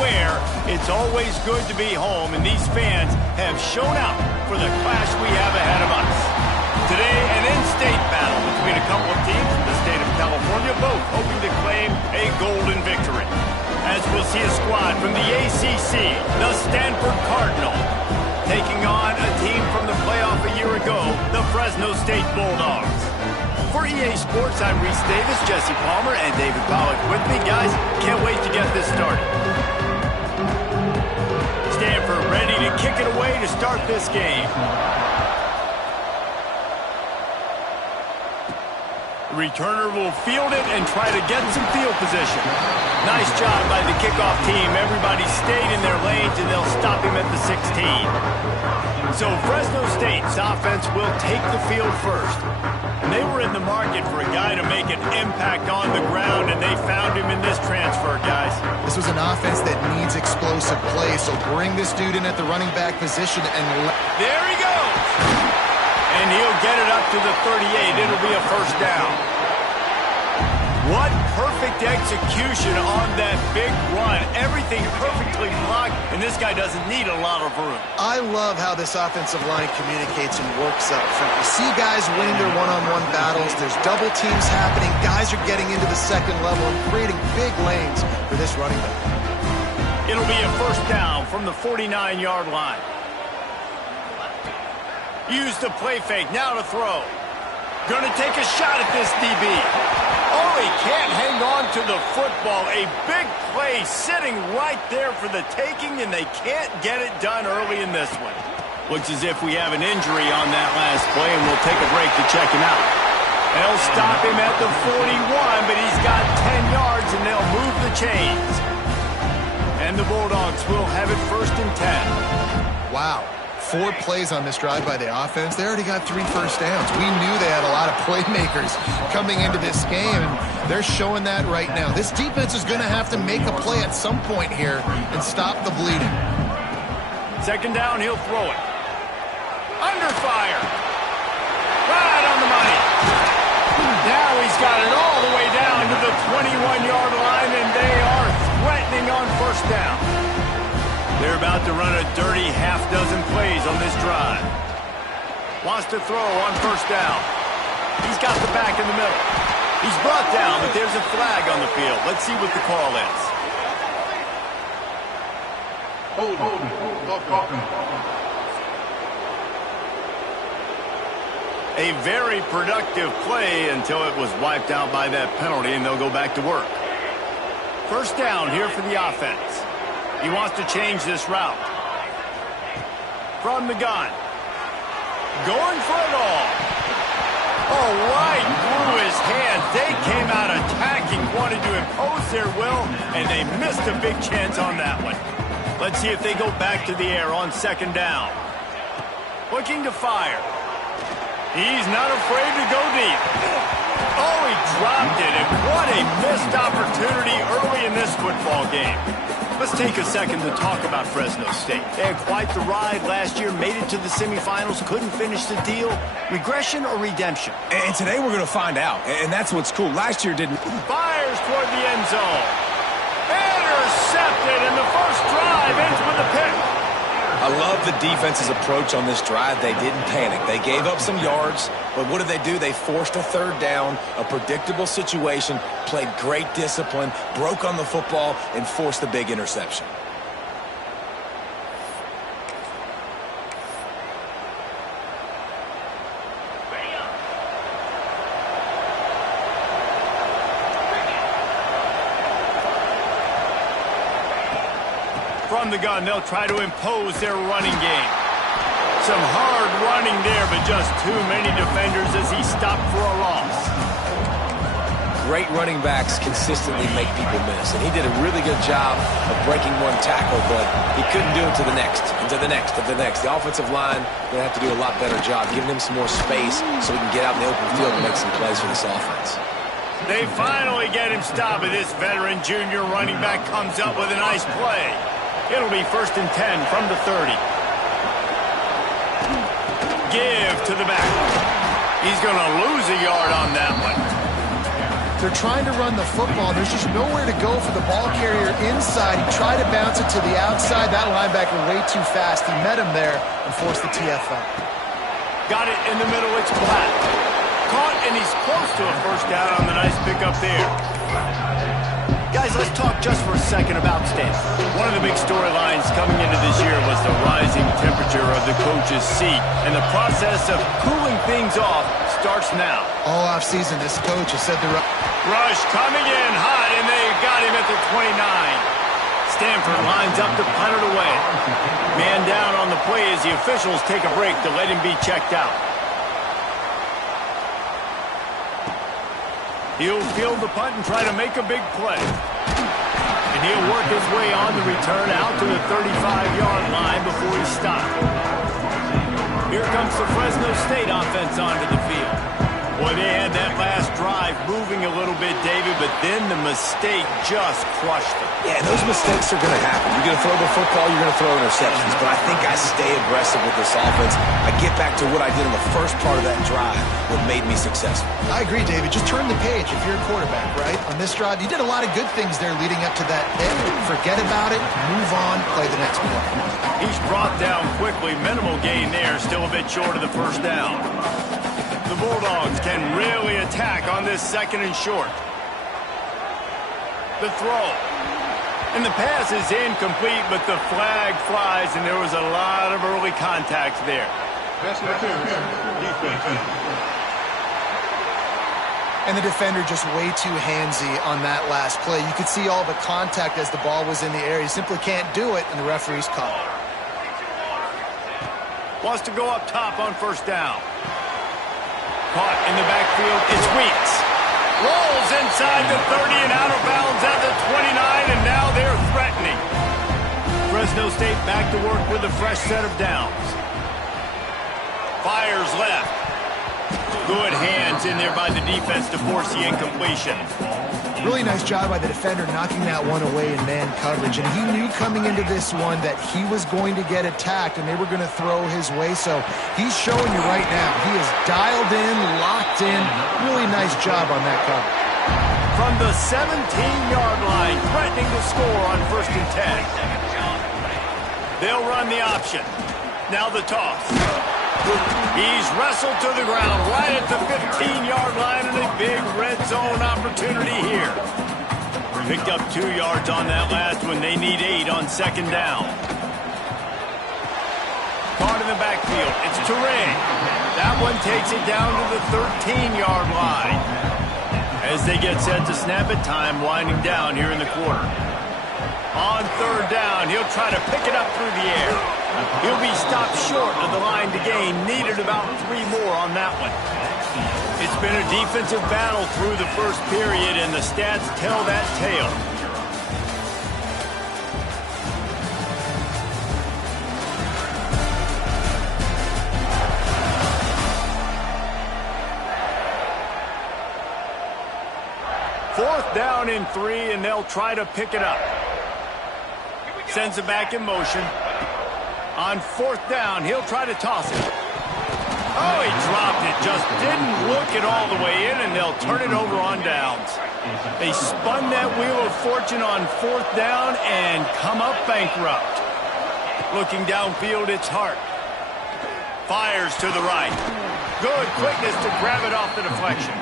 swear it's always good to be home, and these fans have shown out for the clash we have ahead of us. Today, an in-state battle between a couple of teams from the state of California, both hoping to claim a golden victory. As we'll see a squad from the ACC, the Stanford Cardinal, taking on a team from the playoff a year ago, the Fresno State Bulldogs. For EA Sports, I'm Reese Davis, Jesse Palmer, and David Pollack with me. Guys, can't wait to get this started. Stanford ready to kick it away to start this game. The returner will field it and try to get some field position. Nice job by the kickoff team. Everybody stayed in their lanes, and they'll stop him at the 16. So Fresno State's offense will take the field first. And they were in the market for a guy to make an impact on the ground, and they found him in this transfer, guys. This was an offense that needs explosive play, so bring this dude in at the running back position and... There he goes! And he'll get it up to the 38. It'll be a first down. What perfect execution on that big run. Everything perfectly blocked, and this guy doesn't need a lot of room. I love how this offensive line communicates and works up front. You see guys winning their one-on-one battles. There's double teams happening. Guys are getting into the second level and creating big lanes for this running back. It'll be a first down from the 49-yard line. Use the play fake, now to throw. Gonna take a shot at this DB. Oh, he can't hang on to the football. A big play sitting right there for the taking, and they can't get it done early in this one. Looks as if we have an injury on that last play, and we'll take a break to check him out. They'll stop him at the 41, but he's got 10 yards, and they'll move the chains. And the Bulldogs will have it first and 10. Wow. 4 plays on this drive by the offense. They already got 3 first downs. We knew they had a lot of playmakers coming into this game, and they're showing that right now. This defense is going to have to make a play at some point here and stop the bleeding. Second down, he'll throw it. Under fire. Right on the money. Now he's got it all the way down to the 21-yard line, and they are threatening on first down. They're about to run a dirty half-dozen plays on this drive. Wants to throw on first down. He's got the back in the middle. He's brought down, but there's a flag on the field. Let's see what the call is. A very productive play until it was wiped out by that penalty, and they'll go back to work. First down here for the offense. He wants to change this route. From the gun. Going for it all. Oh, right through his hand. They came out attacking, wanted to impose their will, and they missed a big chance on that one. Let's see if they go back to the air on second down. Looking to fire. He's not afraid to go deep. Oh, he dropped it, and what a missed opportunity early in this football game. Let's take a second to talk about Fresno State. They had quite the ride last year, made it to the semifinals, couldn't finish the deal. Regression or redemption? And today we're going to find out, and that's what's cool. Last year didn't... Fires toward the end zone. Intercepted, and the first drive ends with a pick. I love the defense's approach on this drive. They didn't panic. They gave up some yards, but what did they do? They forced a third down, a predictable situation, played great discipline, broke on the football, and forced the big interception. From the gun, they'll try to impose their running game. Some hard running there, but just too many defenders as he stopped for a loss. Great running backs consistently make people miss, and he did a really good job of breaking one tackle, but he couldn't do it to the next, and to the next, to the next. The offensive line going to have to do a lot better job, giving him some more space so he can get out in the open field and make some plays for this offense. They finally get him stopped, and this veteran junior running back comes up with a nice play. It'll be first and 10 from the 30. Give to the back. He's going to lose a yard on that one. They're trying to run the football. There's just nowhere to go for the ball carrier inside. He tried to bounce it to the outside. That linebacker way too fast. He met him there and forced the TFL. Got it in the middle. It's Black. Caught, and he's close to a first down on the nice pickup there. Guys, let's talk just for a second about Stanford. One of the big storylines coming into this year was the rising temperature of the coach's seat, and the process of cooling things off starts now. All offseason, this coach has said the rush coming in hot, and they got him at the 29. Stanford lines up to punt it away. Man down on the play as the officials take a break to let him be checked out. He'll field the punt and try to make a big play. And he'll work his way on the return out to the 35-yard line before he's stopped. Here comes the Fresno State offense onto the field. Boy, they had that last drive moving a little bit, David, but then the mistake just crushed them. Yeah, those mistakes are going to happen. You're going to throw the football, you're going to throw interceptions. But I think I stay aggressive with this offense. I get back to what I did in the first part of that drive, what made me successful. I agree, David. Just turn the page if you're a quarterback, right? On this drive, you did a lot of good things there leading up to that hit. Forget about it, move on, play the next play. He's brought down quickly. Minimal gain there, still a bit short of the first down. The Bulldogs can really attack on this second and short. The throw. And the pass is incomplete, but the flag flies, and there was a lot of early contact there. And the defender just way too handsy on that last play. You could see all the contact as the ball was in the air. He simply can't do it, and the referee's call. Wants to go up top on first down. Caught in the backfield, it's Weeks. Rolls inside the 30 and out of bounds at the 29, and now they're threatening. Fresno State back to work with a fresh set of downs. Fires left. Good hands in there by the defense to force the incompletion. Really nice job by the defender knocking that one away in man coverage. And he knew coming into this one that he was going to get attacked and they were going to throw his way. So he's showing you right now he is dialed in, locked in. Really nice job on that cover. From the 17-yard line, threatening to score on 1st and 10. They'll run the option. Now the toss. He's wrestled to the ground right at the 15-yard line, and a big red zone opportunity here. Picked up 2 yards on that last one. They need 8 on second down. Caught in the backfield. It's Touré. That one takes it down to the 13-yard line. As they get set to snap it, time winding down here in the quarter. On third down, he'll try to pick it up through the air. He'll be stopped short of the line to gain. Needed about 3 more on that one. It's been a defensive battle through the first period, and the stats tell that tale. Fourth down and 3, and they'll try to pick it up. Sends it back in motion. On 4th down, he'll try to toss it. Oh, he dropped it. Just didn't look it all the way in, and they'll turn it over on downs. They spun that wheel of fortune on 4th down and come up bankrupt. Looking downfield, it's Hart. Fires to the right. Good quickness to grab it off the deflection.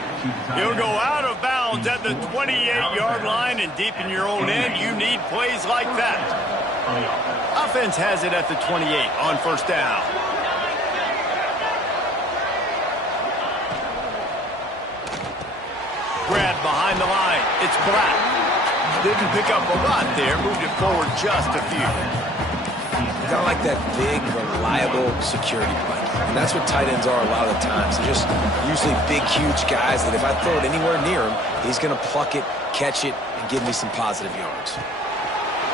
He'll go out of bounds at the 28-yard line, and deep in your own end, you need plays like that. Offense has it at the 28 on 1st down. Grab behind the line. It's Black. Didn't pick up a lot there. Moved it forward just a few. Kind of like that big, reliable security blanket. And that's what tight ends are a lot of the times. They're just usually big, huge guys that if I throw it anywhere near him, he's going to pluck it, catch it, and give me some positive yards.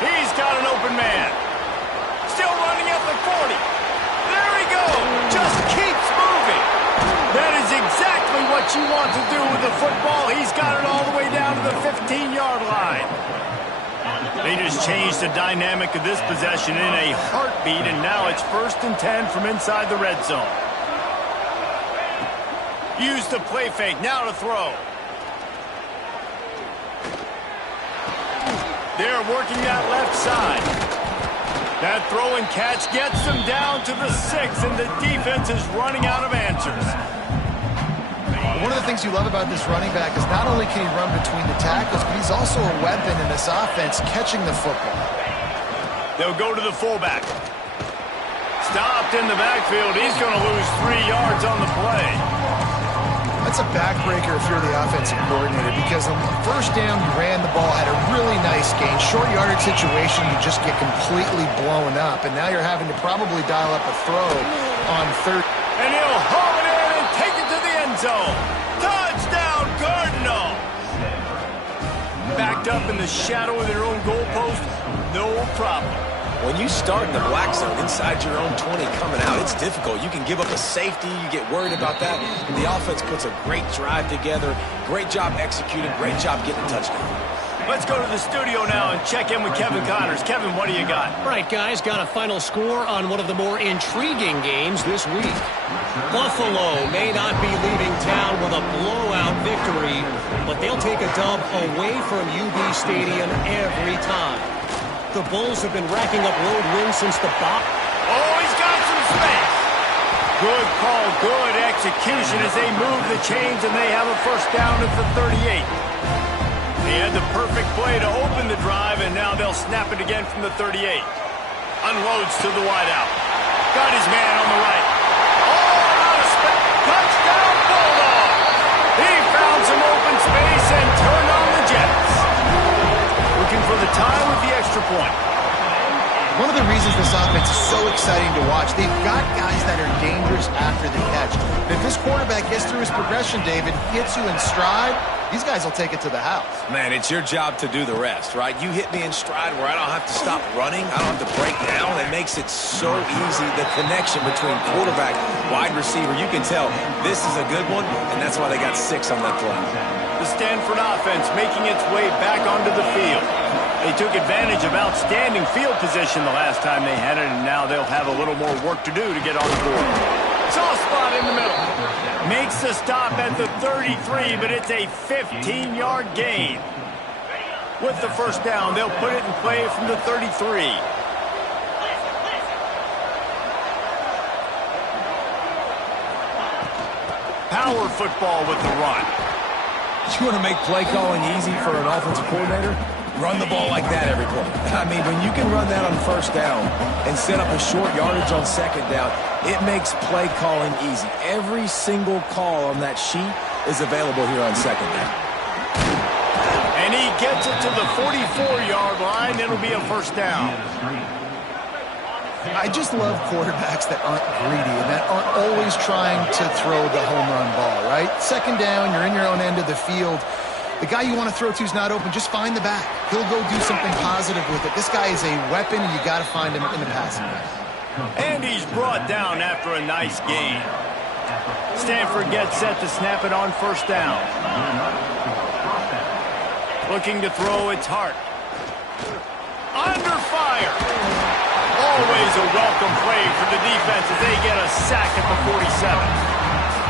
He's got an open man. Still running at the 40. There he goes. Just keeps moving. That is exactly what you want to do with the football. He's got it all the way down to the 15-yard line. They just changed the dynamic of this possession in a heartbeat, and now it's 1st and 10 from inside the red zone. Use the play fake. Now to throw. working that left side. That throw and catch gets them down to the 6, and the defense is running out of answers. One of the things you love about this running back is not only can he run between the tackles, but he's also a weapon in this offense catching the football. They'll go to the fullback. Stopped in the backfield. He's going to lose 3 yards on the play. That's a backbreaker if you're the offensive coordinator, because on first down, you ran the ball, had a really nice gain. Short yardage situation, you just get completely blown up, and now you're having to probably dial up a throw on third. And he'll haul it in and take it to the end zone. Touchdown, Cardinal! Backed up in the shadow of their own goalpost, no problem. When you start in the black zone inside your own 20 coming out, it's difficult. You can give up a safety. You get worried about that. And the offense puts a great drive together. Great job executing. Great job getting a touchdown. Let's go to the studio now and check in with Kevin Connors. Kevin, what do you got? Right, guys, got a final score on one of the more intriguing games this week. Buffalo may not be leaving town with a blowout victory, but they'll take a dub away from UB Stadium every time. The Bulls have been racking up road wins since the bop. Oh, he's got some space. Good call, good execution as they move the chains, and they have a first down at the 38. They had the perfect play to open the drive, and now they'll snap it again from the 38. Unloads to the wideout. Got his man on the right. Oh, out of space. Touchdown, Bulldog. He found some open space and turned on the Jets. Looking for the tie with the extra point. One of the reasons this offense is so exciting to watch, they've got guys that are dangerous after the catch. If this quarterback gets through his progression, David, hits you in stride, these guys will take it to the house. Man, it's your job to do the rest, right? You hit me in stride where I don't have to stop running. I don't have to break down. It makes it so easy. The connection between quarterback, wide receiver, you can tell this is a good one, and that's why they got 6 on that play. The Stanford offense making its way back onto the field. They took advantage of outstanding field position the last time they had it, and now they'll have a little more work to do to get on the board. Soft spot in the middle. Makes the stop at the 33, but it's a 15-yard gain. With the first down, they'll put it in play from the 33. Power football with the run. You want to make play calling easy for an offensive coordinator? Run the ball like that every play. I mean, when you can run that on first down and set up a short yardage on second down, it makes play calling easy. Every single call on that sheet is available here on second down. And he gets it to the 44-yard line. It'll be a first down. I just love quarterbacks that aren't greedy and that aren't always trying to throw the home run ball, right? Second down, you're in your own end of the field. The guy you want to throw to is not open. Just find the back. He'll go do something positive with it. This guy is a weapon, and you got to find him in the passing game. And he's brought down after a nice gain. Stanford gets set to snap it on first down. Looking to throw, it's Hart. Under fire. Always a welcome play for the defense as they get a sack at the 47.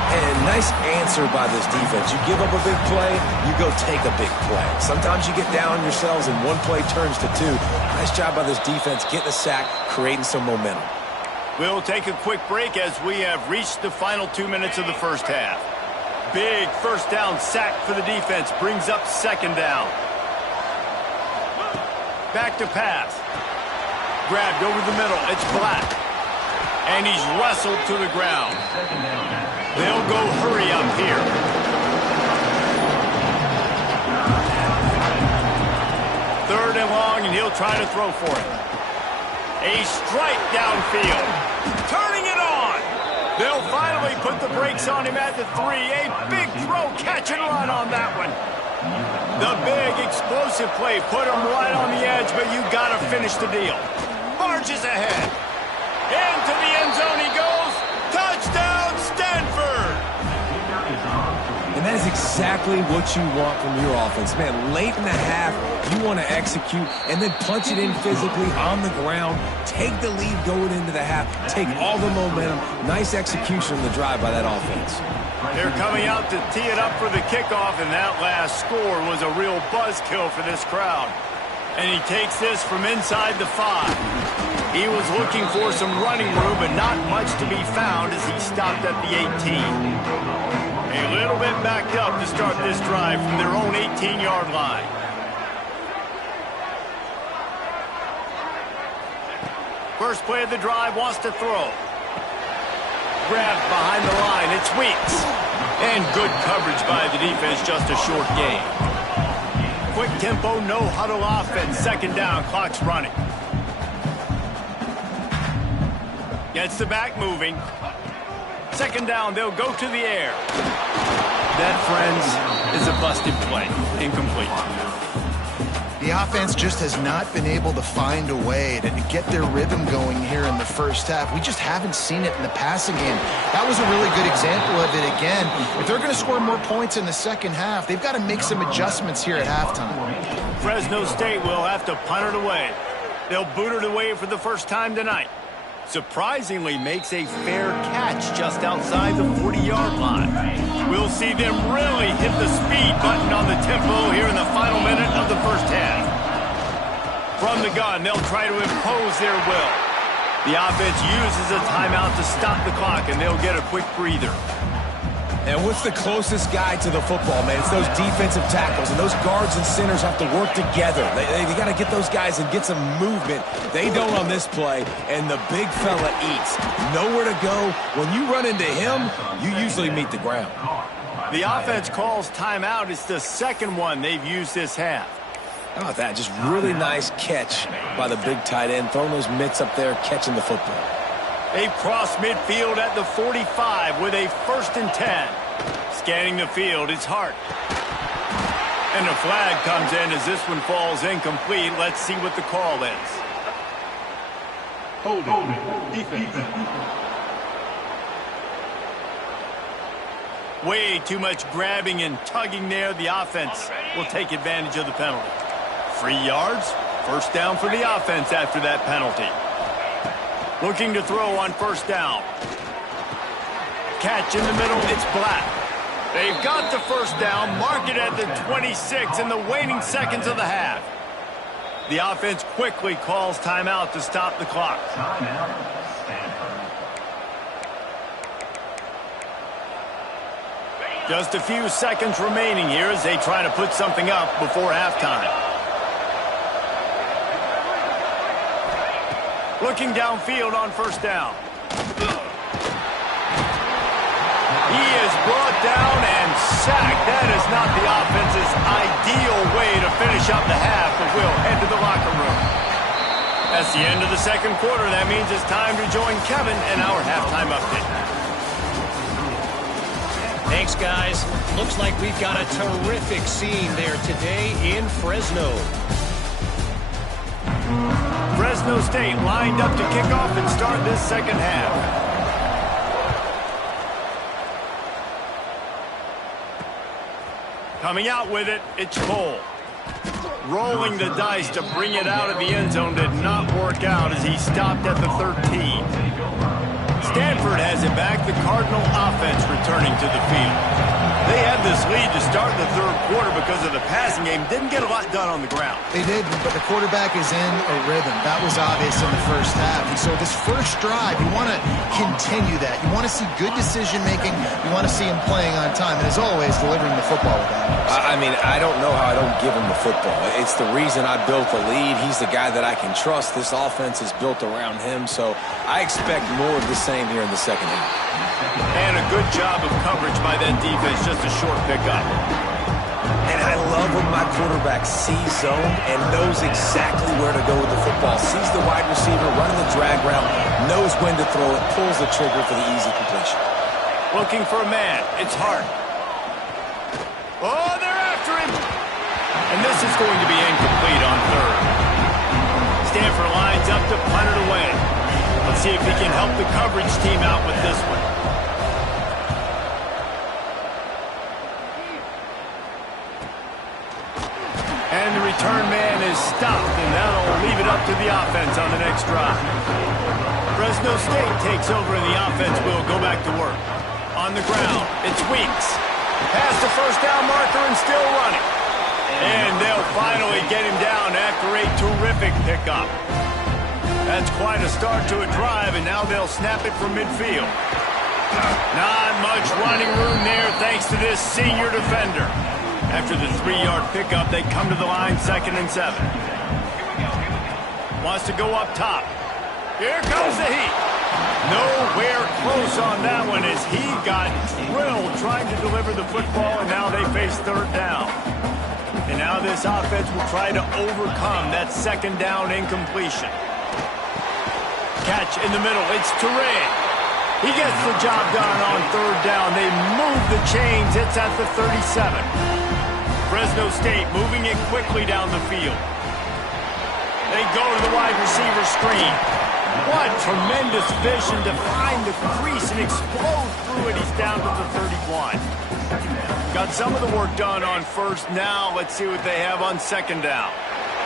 And nice answer by this defense. You give up a big play, you go take a big play. Sometimes you get down on yourselves and one play turns to 2. Nice job by this defense getting a sack, creating some momentum. We'll take a quick break as we have reached the final 2 minutes of the first half. Big first down sack for the defense brings up second down. Back to pass. Grabbed over the middle. It's Black. And he's wrestled to the ground. They'll go hurry up here. Third and long, and he'll try to throw for it. A strike downfield. Turning it on. They'll finally put the brakes on him at the 3. A big throw, catch and run on that one. The big explosive play put him right on the edge, but you got to finish the deal. Marches ahead. Into the end zone he goes. Touchdown, Stanford! And that is exactly what you want from your offense. Man, late in the half, you want to execute and then punch it in physically on the ground. Take the lead going into the half. Take all the momentum. Nice execution on the drive by that offense. They're coming out to tee it up for the kickoff, and that last score was a real buzzkill for this crowd. And he takes this from inside the 5. He was looking for some running room, but not much to be found as he stopped at the 18. A little bit backed up to start this drive from their own 18-yard line. First play of the drive, wants to throw. Grabbed behind the line, it's Weeks. And good coverage by the defense, just a short gain. Quick tempo, no huddle offense. Second down, clock's running. Gets the back moving. Second down, they'll go to the air. That, friends, is a busted play. Incomplete. The offense just has not been able to find a way to get their rhythm going here in the first half. We just haven't seen it in the passing game. That was a really good example of it again. If they're going to score more points in the second half, they've got to make some adjustments here at halftime. Fresno State will have to punt it away. They'll boot it away for the first time tonight. Surprisingly makes a fair catch just outside the 40-yard line. We'll see them really hit the speed button on the tempo here in the final minute of the first half. From the gun, they'll try to impose their will. The offense uses a timeout to stop the clock, and they'll get a quick breather. And what's the closest guy to the football, man? It's those defensive tackles, and those guards and centers have to work together. They got to get those guys and get some movement. They don't on this play, and the big fella eats. Nowhere to go. When you run into him, you usually meet the ground. The offense calls timeout. It's the second one they've used this half. How about that? Just really nice catch by the big tight end, throwing those mitts up there, catching the football. They've crossed midfield at the 45 with a 1st and 10. Scanning the field, it's Hart. And a flag comes in as this one falls incomplete. Let's see what the call is. Holding. Defense. Way too much grabbing and tugging there. The offense will take advantage of the penalty. 3 yards, first down for the offense after that penalty. Looking to throw on first down. Catch in the middle, it's Black. They've got the first down, mark it at the 26 in the waning seconds of the half. The offense quickly calls timeout to stop the clock. Timeout, Stanford. Just a few seconds remaining here as they try to put something up before halftime. Looking downfield on first down. He is brought down and sacked. That is not the offense's ideal way to finish up the half, but we'll head to the locker room. That's the end of the second quarter. That means it's time to join Kevin and our halftime update. Thanks, guys. Looks like we've got a terrific scene there today in Fresno. Fresno State lined up to kick off and start this second half. Coming out with it, it's Cole. Rolling the dice to bring it out of the end zone did not work out as he stopped at the 13. Stanford has it back, the Cardinal offense returning to the field. They had this lead to start the third quarter because of the passing game. Didn't get a lot done on the ground. They did, but the quarterback is in a rhythm. That was obvious in the first half. And so this first drive, you want to continue that. You want to see good decision-making. You want to see him playing on time. And as always, delivering the football with that. I mean, I don't know how I don't give him the football. It's the reason I built the lead. He's the guy that I can trust. This offense is built around him, so I expect more of the same here in the second half. And a good job of coverage by that defense, just a short pickup. And I love when my quarterback sees zone and knows exactly where to go with the football. Sees the wide receiver running the drag route, knows when to throw it, pulls the trigger for the easy completion. Looking for a man, it's Hart. Oh, they're after him! And this is going to be incomplete on third. Stanford lines up to punt it away. Let's see if he can help the coverage team out with this one. And the return man is stopped, and that'll leave it up to the offense on the next drive. Fresno State takes over, and the offense will go back to work. On the ground, it's Weeks. Past the first down marker and still running. And they'll finally get him down after a terrific pickup. That's quite a start to a drive, and now they'll snap it from midfield. Not much running room there thanks to this senior defender. After the 3-yard pickup, they come to the line 2nd and 7. Wants to go up top. Here comes the heat. Nowhere close on that one as he got drilled trying to deliver the football, and now they face 3rd down. And now this offense will try to overcome that 2nd down incompletion. Catch in the middle. It's Turay. He gets the job done on 3rd down. They move the chains. It's at the 37. Fresno State moving it quickly down the field. They go to the wide receiver screen. What tremendous vision to find the crease and explode through it. He's down to the 31. Got some of the work done on 1st. Now let's see what they have on 2nd down.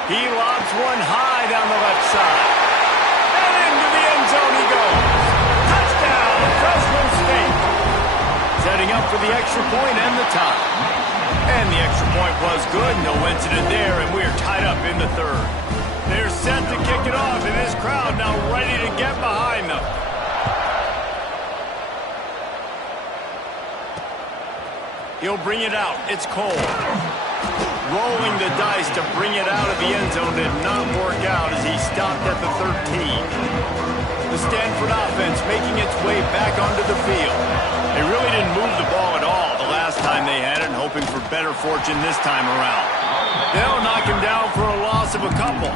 He lobs one high down the left side. And into the end zone he goes. Touchdown, Fresno State. Setting up for the extra point and the tie. And the extra point was good. No incident there, and we're tied up in the 3rd. They're set to kick it off, and this crowd now ready to get behind them. He'll bring it out. It's Cole. Rolling the dice to bring it out of the end zone did not work out as he stopped at the 13. The Stanford offense making its way back onto the field. They really didn't move the ball at all the last time they had it, hoping for better fortune this time around. They'll knock him down for a loss of a couple.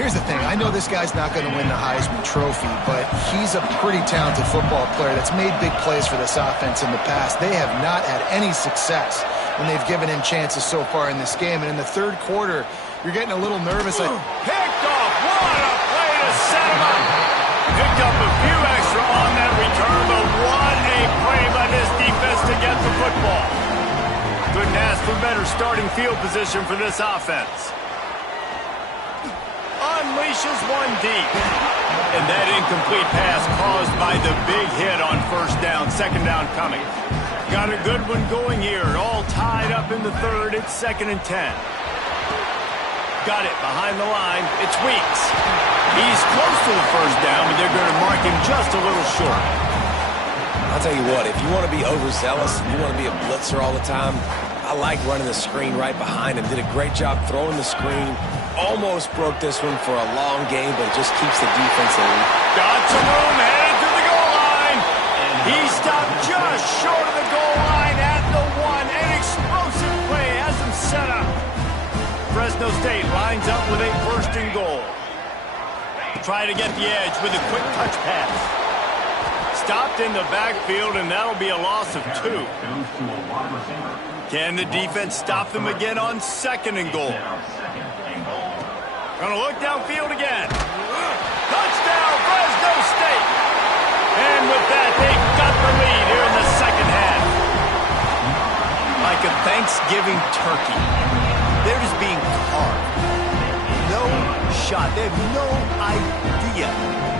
Here's the thing. I know this guy's not going to win the Heisman Trophy, but he's a pretty talented football player that's made big plays for this offense in the past. They have not had any success when they've given him chances so far in this game. And in the 3rd quarter, you're getting a little nervous. Picked off. What a play to set him up. Picked up a few extra on that return, but what a play by this defense to get the football. Couldn't ask for better starting field position for this offense. Unleashes one deep. And that incomplete pass caused by the big hit on 1st down. 2nd down coming. Got a good one going here. All tied up in the 3rd. It's 2nd and 10. Got it behind the line. It's Weeks. He's close to the 1st down, but they're going to mark him just a little short. I'll tell you what, if you want to be overzealous, you want to be a blitzer all the time, I like running the screen right behind him. Did a great job throwing the screen. Almost broke this one for a long game, but it just keeps the defense in. Got some room, headed to the goal line. He stopped just short of the goal line at the 1. An explosive play has him set up. Fresno State lines up with a 1st and goal. Try to get the edge with a quick touch pass. Stopped in the backfield, and that'll be a loss of 2. Can the defense stop them again on 2nd and goal? Gonna look downfield again. Touchdown, Fresno State. And with that, they got the lead here in the 2nd half. Like a Thanksgiving turkey. They're just being carved. No shot. They have no idea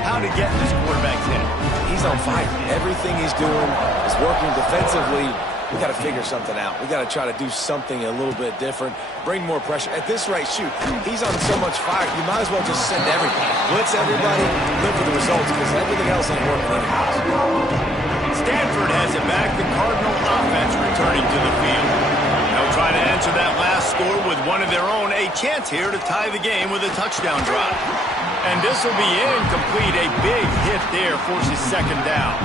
how to get in this quarterback's head. He's on fire. Everything he's doing is working defensively. We got to figure something out. We got to try to do something a little bit different. Bring more pressure. At this rate, shoot, he's on so much fire. You might as well just send everybody. Blitz everybody, live for the results, because everything else ain't working anyways. Stanford has it back. The Cardinal offense returning to the field. They'll try to answer that last score with one of their own. A chance here to tie the game with a touchdown drive. And this will be incomplete. A big hit there forces 2nd down.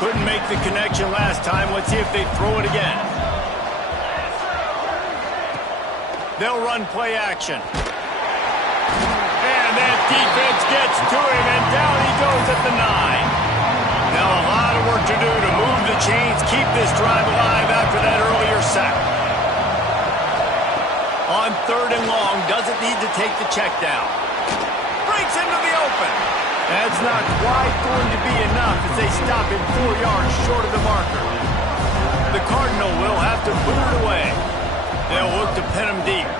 Couldn't make the connection last time. Let's see if they throw it again. They'll run play action. And that defense gets to him, and down he goes at the 9. Now a lot of work to do to move the chains, keep this drive alive after that earlier sack. On 3rd and long, doesn't need to take the check down. Breaks into the open. That's not quite going to be enough as they stop him 4 yards short of the marker. The Cardinal will have to put it away. They'll look to pin him deep.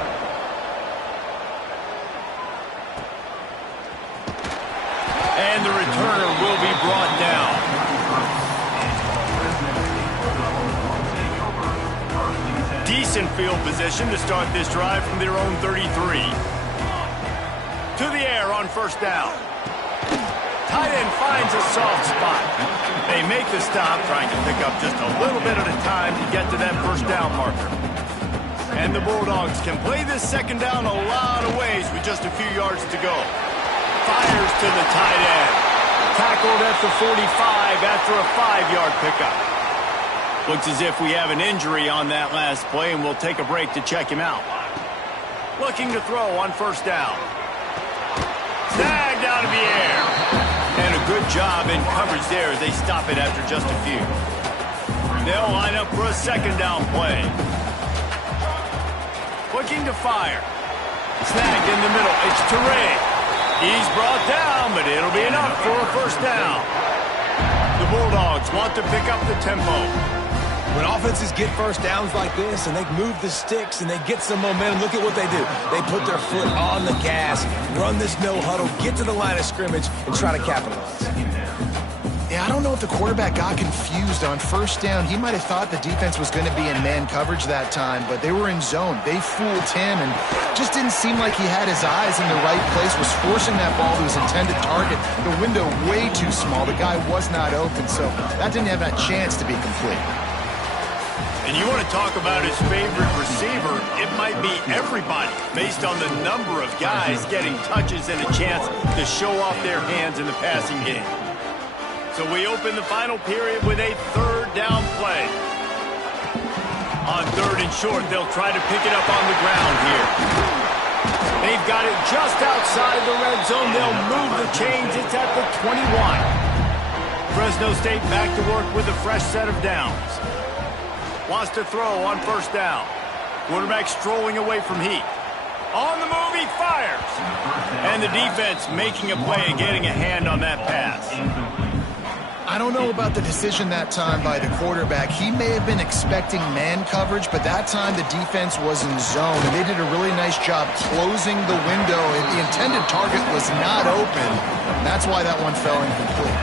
And the returner will be brought down. decent field position to start this drive from their own 33. To the air on first down. Tight end finds a soft spot. They make the stop, trying to pick up just a little bit at a time to get to that first down marker. And the Bulldogs can play this second down a lot of ways with just a few yards to go. Fires to the tight end. Tackled at the 45 after a 5-yard pickup. Looks as if we have an injury on that last play, and we'll take a break to check him out. Looking to throw on first down. Snagged out of the air. And a good job in coverage there as they stop it after just a few. They'll line up for a second down play. Looking to fire. Snagged in the middle. It's Teray. He's brought down, but it'll be enough for a first down. The Bulldogs want to pick up the tempo. When offenses get first downs like this and they move the sticks and they get some momentum, look at what they do. They put their foot on the gas, run this no huddle, get to the line of scrimmage, and try to capitalize. Yeah, I don't know if the quarterback got confused on first down. He might have thought the defense was going to be in man coverage that time, but they were in zone. They fooled him and just didn't seem like he had his eyes in the right place, was forcing that ball to his intended target. The window way too small. The guy was not open, so that didn't have that chance to be complete. And you want to talk about his favorite receiver, it might be everybody based on the number of guys getting touches and a chance to show off their hands in the passing game. So we open the final period with a third down play. On third and short, they'll try to pick it up on the ground here. They've got it just outside the red zone. They'll move the chains. It's at the 21. Fresno State back to work with a fresh set of downs. Wants to throw on first down. Quarterback strolling away from heat. On the move, he fires. And the defense making a play and getting a hand on that pass. I don't know about the decision that time by the quarterback. He may have been expecting man coverage, but that time the defense was in zone, and they did a really nice job closing the window. The intended target was not open. That's why that one fell incomplete.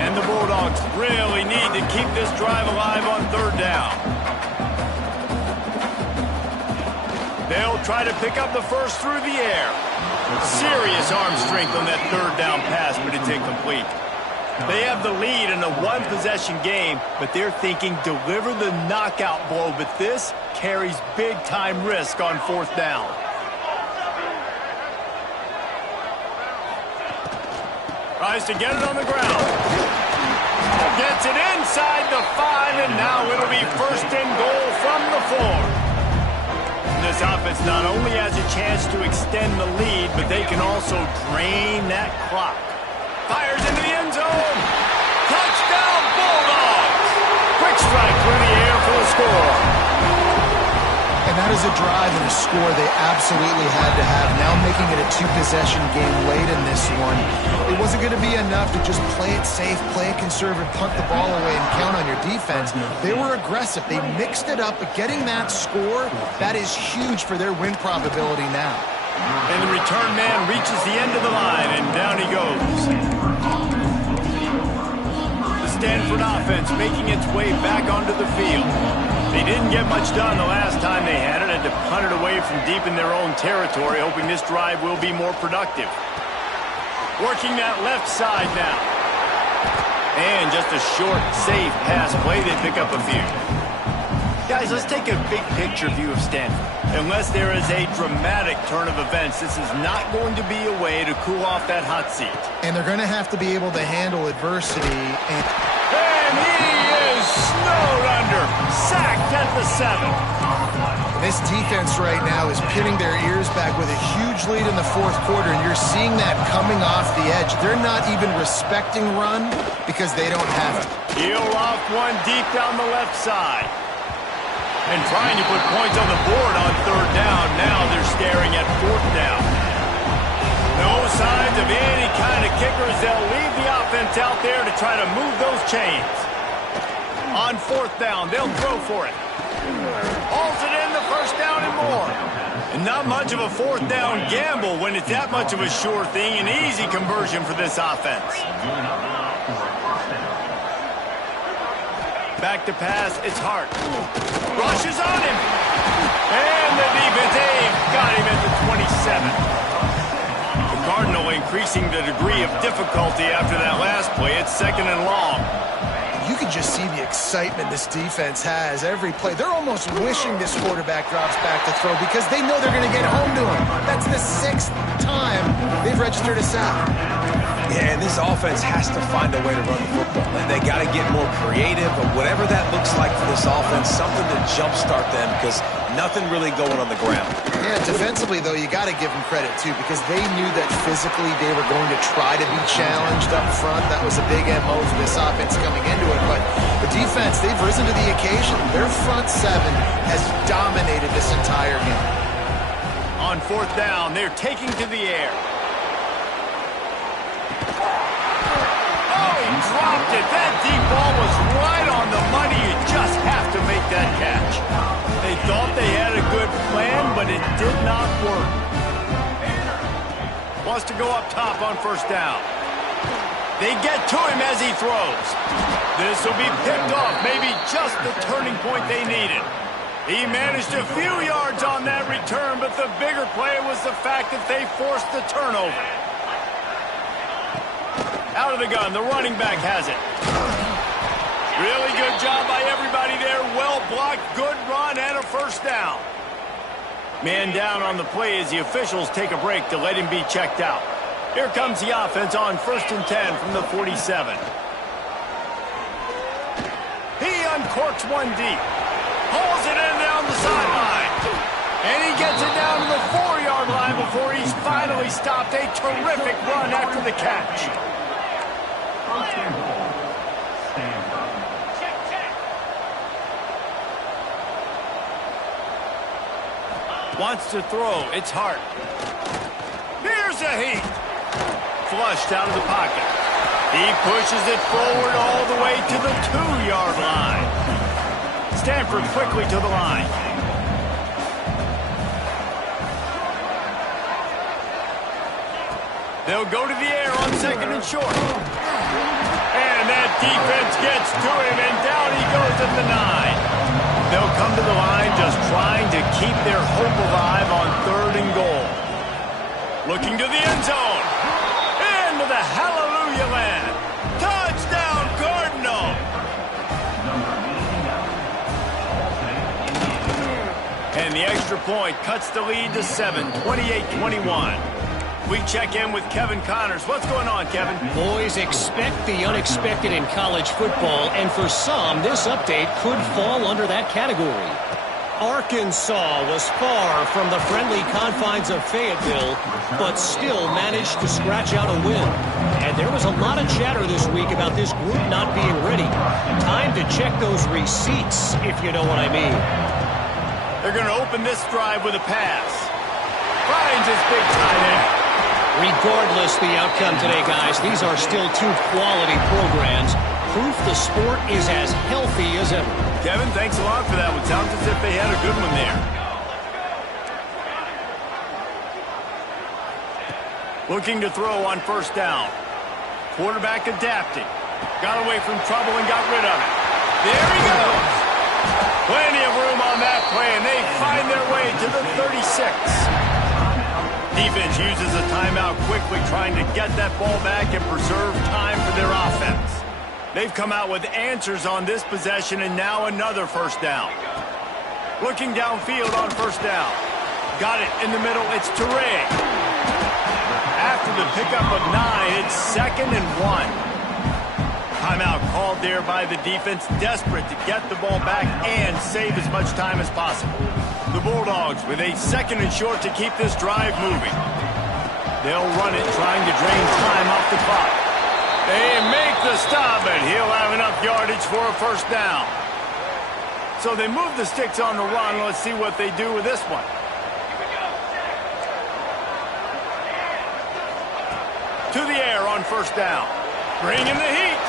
And the Bulldogs really need to keep this drive alive on third down. They'll try to pick up the first through the air. Serious arm strength on that third down pass, but it's incomplete. They have the lead in a one-possession game, but they're thinking deliver the knockout blow, but this carries big-time risk on fourth down. Tries to get it on the ground. Gets it inside the 5, and now it'll be first and goal from the 4. This offense not only has a chance to extend the lead, but they can also drain that clock. Fires into the end zone. Touchdown, Bulldogs. Quick strike through the air for the score. And that is a drive and a score they absolutely had to have. Now making it a two-possession game late in this one. It wasn't going to be enough to just play it safe, play it conservative, punt the ball away, and count on your defense. They were aggressive. They mixed it up, but getting that score, that is huge for their win probability now. And the return man reaches the end of the line, and down he goes. The Stanford offense making its way back onto the field. They didn't get much done the last time they had it, and to punt it away from deep in their own territory, hoping this drive will be more productive. Working that left side now. And just a short, safe pass play, they pick up a few. Guys, let's take a big picture view of Stanford. Unless there is a dramatic turn of events, this is not going to be a way to cool off that hot seat. And they're going to have to be able to handle adversity. And he is snowed under. Sacked at the 7. This defense right now is pinning their ears back with a huge lead in the fourth quarter, and you're seeing that coming off the edge. They're not even respecting run because they don't have to. Heel off one deep down the left side. And trying to put points on the board on third down. Now they're staring at fourth down. No signs of any kind of kickers. They'll leave the offense out there to try to move those chains. On fourth down, they'll throw for it. Hauls it in, the first down and more. And not much of a fourth down gamble when it's that much of a sure thing. An easy conversion for this offense. Back to pass, it's Hart. Rushes on him. And the defense, got him at the 27. The Cardinal increasing the degree of difficulty after that last play. It's 2nd and long. You can just see the excitement this defense has every play. They're almost wishing this quarterback drops back to throw because they know they're going to get home to him. That's the 6th time they've registered a sack. Yeah, and this offense has to find a way to run the football. And they got to get more creative, but whatever that looks like for this offense, something to jumpstart them because nothing really going on the ground. Yeah, defensively, though, you got to give them credit, too, because they knew that physically they were going to try to be challenged up front. That was a big MO for this offense coming into it. But the defense, they've risen to the occasion. Their front 7 has dominated this entire game. On 4th down, they're taking to the air. Oh, he dropped it. That deep ball was right on the money. You just have to make that catch. They thought they had a good plan, but it did not work. Wants to go up top on 1st down. They get to him as he throws. This will be picked off, maybe just the turning point they needed. He managed a few yards on that return, but the bigger play was the fact that they forced the turnover. Out of the gun, the running back has it. Really good job by everybody there. Well blocked, good run, and a 1st down. Man down on the play as the officials take a break to let him be checked out. Here comes the offense on 1st and 10 from the 47. He uncorks one deep. Hauls it in down the sideline. And he gets it down to the 4-yard line before he's finally stopped. A terrific run after the catch. Wants to throw. It's Hart. Here's a heat. Flushed out of the pocket. He pushes it forward all the way to the 2-yard line. Stanford quickly to the line. They'll go to the air on 2nd and short. And that defense gets to him, and down he goes at the 9. They'll come to the line just trying to keep their hope alive on 3rd and goal. Looking to the end zone. Into the hallelujah land. Touchdown, Cardinal. And the extra point cuts the lead to 7, 28-21. We check in with Kevin Connors. What's going on, Kevin? Boys, expect the unexpected in college football, and for some, this update could fall under that category. Arkansas was far from the friendly confines of Fayetteville, but still managed to scratch out a win. And there was a lot of chatter this week about this group not being ready. Time to check those receipts, if you know what I mean. They're going to open this drive with a pass. Finds his big tight end. Regardless the outcome today, guys, these are still 2 quality programs. Proof the sport is as healthy as ever. Kevin, thanks a lot for that one. Sounds as if they had a good one there. Looking to throw on 1st down. Quarterback adapting. Got away from trouble and got rid of it. There he goes. Plenty of room on that play, and they find their way to the 36. Defense uses a timeout quickly, trying to get that ball back and preserve time for their offense. They've come out with answers on this possession, and now another 1st down. Looking downfield on 1st down. Got it in the middle. It's Teray. After the pickup of 9, it's 2nd and 1. Timeout called there by the defense, desperate to get the ball back and save as much time as possible. The Bulldogs with a 2nd and short to keep this drive moving. They'll run it, trying to drain time off the clock. They make the stop, and he'll have enough yardage for a 1st down. So they move the sticks on the run. Let's see what they do with this one. To the air on 1st down. Bringing the heat.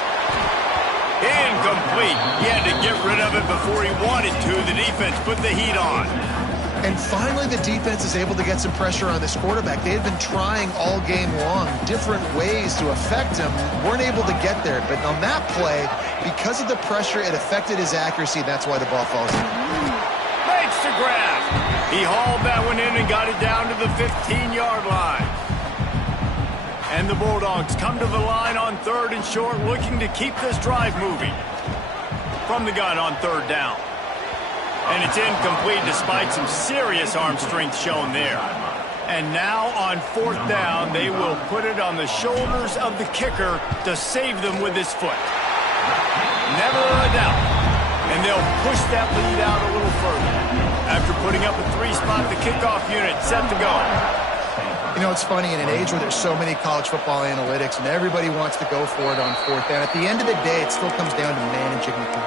Incomplete. He had to get rid of it before he wanted to. The defense put the heat on. And finally, the defense is able to get some pressure on this quarterback. They had been trying all game long different ways to affect him. Weren't able to get there. But on that play, because of the pressure, it affected his accuracy. That's why the ball falls in. Makes the grab. He hauled that one in and got it down to the 15-yard line. And the Bulldogs come to the line on 3rd and short, looking to keep this drive moving. From the gun on 3rd down. And it's incomplete despite some serious arm strength shown there. And now on 4th down, they will put it on the shoulders of the kicker to save them with his foot. Never a doubt. And they'll push that lead out a little further. After putting up a 3-spot, the kickoff unit set to go. You know, it's funny, in an age where there's so many college football analytics and everybody wants to go for it on 4th down, at the end of the day, it still comes down to managing the game.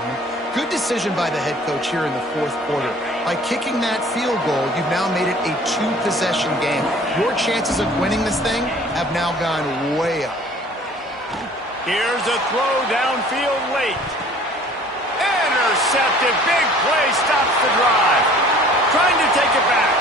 Good decision by the head coach here in the 4th quarter. By kicking that field goal, you've now made it a 2-possession game. Your chances of winning this thing have now gone way up. Here's a throw downfield late. Intercepted. Big play stops the drive. Trying to take it back.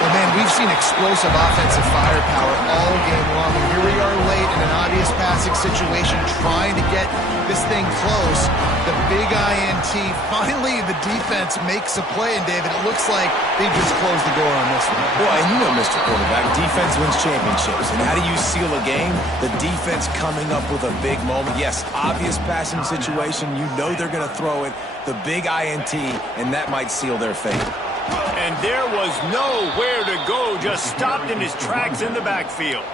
Well, man, we've seen explosive offensive firepower all game long. And here we are late in an obvious passing situation, trying to get this thing close. The big INT. Finally, the defense makes a play. And, David, it looks like they just closed the door on this one. Well, and you know, Mr. Quarterback, defense wins championships. And how do you seal a game? The defense coming up with a big moment. Yes, obvious passing situation. You know they're going to throw it. The big INT, and that might seal their fate. And there was nowhere to go, just stopped in his tracks in the backfield.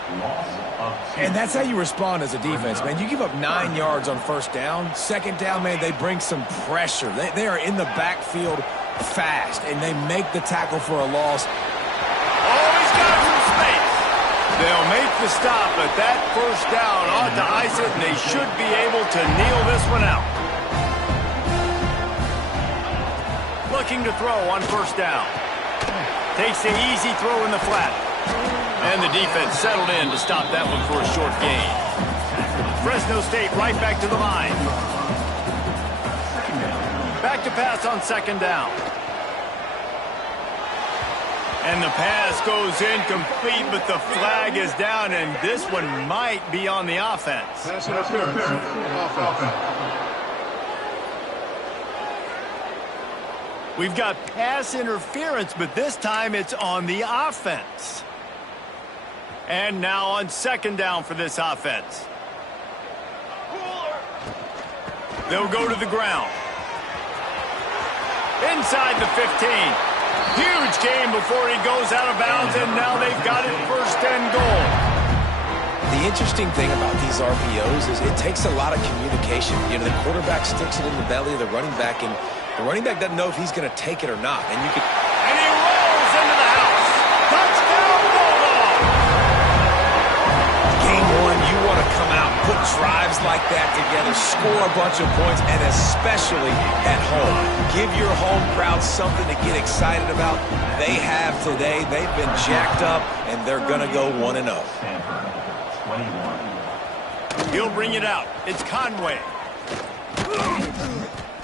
And that's how you respond as a defense, man. You give up 9 yards on 1st down. 2nd down, man, they bring some pressure. They are in the backfield fast, and they make the tackle for a loss. Oh, he's got some space. They'll make the stop, but that 1st down ought to ice it, and they should be able to kneel this one out. Looking to throw on 1st down. Takes the easy throw in the flat. And the defense settled in to stop that one for a short gain. Fresno State right back to the line. Back to pass on 2nd down. And the pass goes incomplete, but the flag is down, and this one might be on the offense. Pass interference. Offense. We've got pass interference, but this time it's on the offense. And now on 2nd down for this offense. They'll go to the ground. Inside the 15. Huge gain before he goes out of bounds, and now they've got it 1st and goal. The interesting thing about these RPOs is it takes a lot of communication. You know, the quarterback sticks it in the belly of the running back, and the running back doesn't know if he's going to take it or not. And you can... And he rolls into the house. Touchdown, Bulldog! Game 1, you want to come out, put drives like that together, score a bunch of points, and especially at home. Give your home crowd something to get excited about. They have today. They've been jacked up, and they're going to go 1-0. He'll bring it out. It's Conway.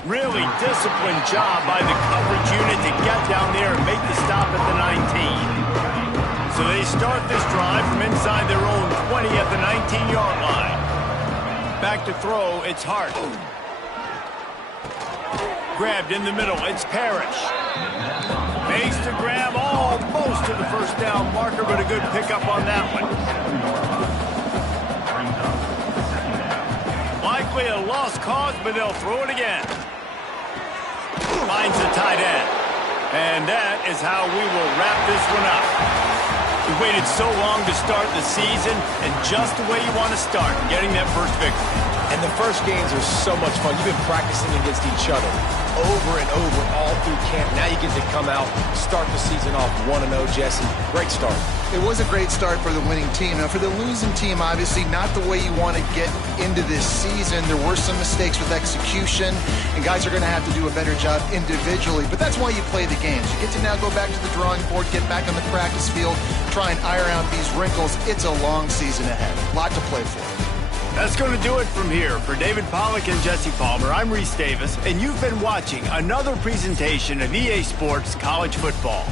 Really disciplined job by the coverage unit to get down there and make the stop at the 19. So they start this drive from inside their own 20 at the 19-yard line. Back to throw, it's Hart. Grabbed in the middle, it's Parrish. Makes the grab almost to the 1st down marker, but a good pickup on that one. Likely a lost cause, but they'll throw it again. Finds the tight end. And that is how we will wrap this one up. We waited so long to start the season, and just the way you want to start, getting that first victory. And the first games are so much fun. You've been practicing against each other over and over all through camp. Now you get to come out, start the season off 1-0, Jesse. Great start. It was a great start for the winning team. Now, for the losing team, obviously not the way you want to get into this season. There were some mistakes with execution, and guys are going to have to do a better job individually. But that's why you play the games. You get to now go back to the drawing board, get back on the practice field, try and iron out these wrinkles. It's a long season ahead. A lot to play for. That's going to do it from here. For David Pollack and Jesse Palmer, I'm Reese Davis, and you've been watching another presentation of EA Sports College Football.